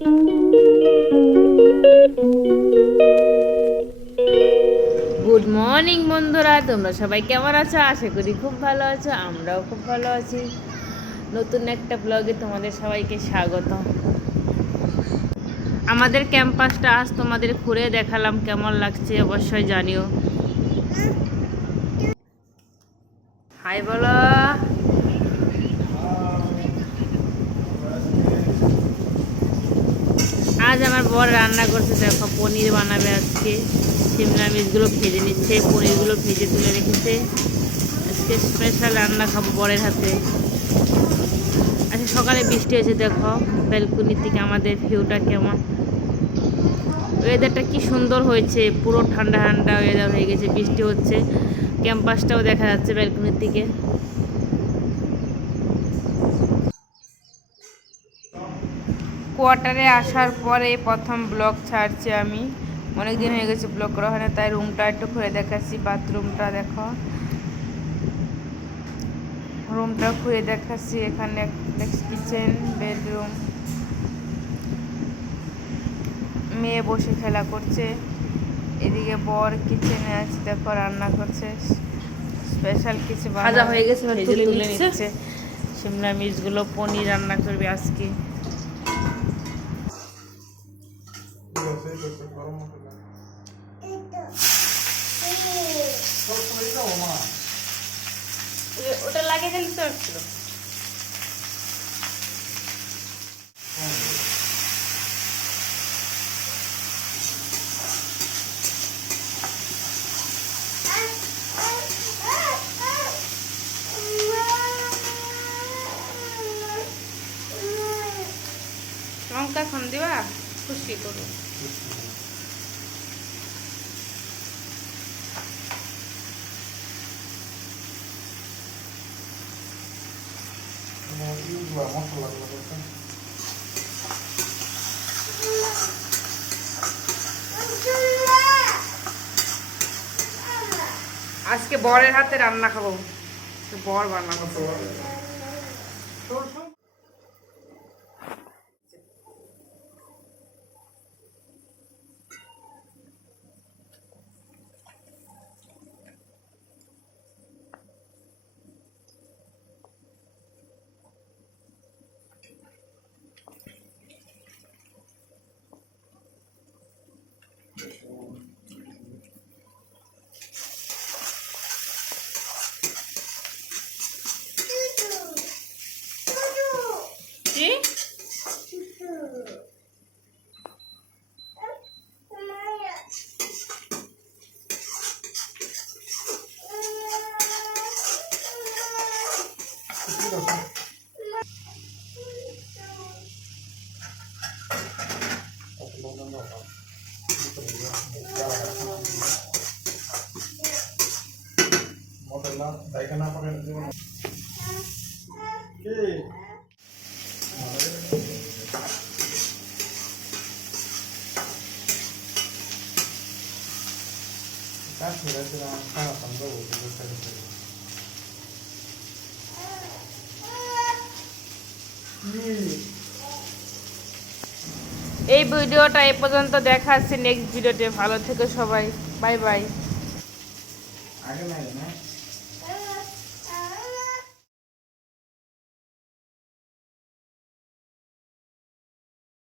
Good morning বন্ধুরা, তোমরা সবাই কেমন আছো? আশা করি খুব ভালো আছো। আমরাও খুব ভালো আছি। নতুন একটা ব্লগে তোমাদের সবাইকে স্বাগত। আমাদের ক্যাম্পাসটা আজ তোমাদের ঘুরে দেখালাম, কেমন লাগছে অবশ্যই জানিও। হাই বলো। আজ আমার বর রান্না করছে, দেখো পনির বানাবে আজকে। শিমলা মির্চগুলো ভেজে নিচ্ছে, পনিরগুলো ভেজে তুলে রেখেছে। আজকে স্পেশাল রান্না খাবো বরের হাতে। আচ্ছা, সকালে বৃষ্টি হয়েছে, দেখো ব্যালকনি থেকে আমাদের ভিউটা কেমন। ওয়েদারটা কি সুন্দর হয়েছে, পুরো ঠান্ডা ঠান্ডা ওয়েদার হয়ে গেছে, বৃষ্টি হচ্ছে। ক্যাম্পাসটাও দেখা যাচ্ছে ব্যালকনির থেকে। কোয়ার্টারে আসার পরে প্রথম ব্লগ ছাড়ছি আমি। অনেক দিন হয়ে গেছে ব্লগ করা হয় না, তাই রুমটা একটু খুলে দেখাচ্ছি। বাথরুমটা দেখো, রুমটা খুলে দেখাচ্ছি। এখানে কিচেন, বেডরুম, মেয়ে বসে খেলা করছে। এদিকে বর কিচেনে আছে, দেখো রান্না করছে। স্পেশাল কিছু ভাজা হয়ে গেছে, তুলে নিচ্ছে। শিমলা মির্চগুলো পনির রান্না করবে আজকে। ওটা লাগিয়ে দিলি তো একটু। লঙ্কা খান দিবা, খুশি করো। আজকে বরের হাতে রান্না খাবো, বর বানাবো। এই ভিডিওটা এ পর্যন্ত দেখাচ্ছি, নেক্সট ভিডিওতে। ভালো থেকো সবাই, বাই বাই।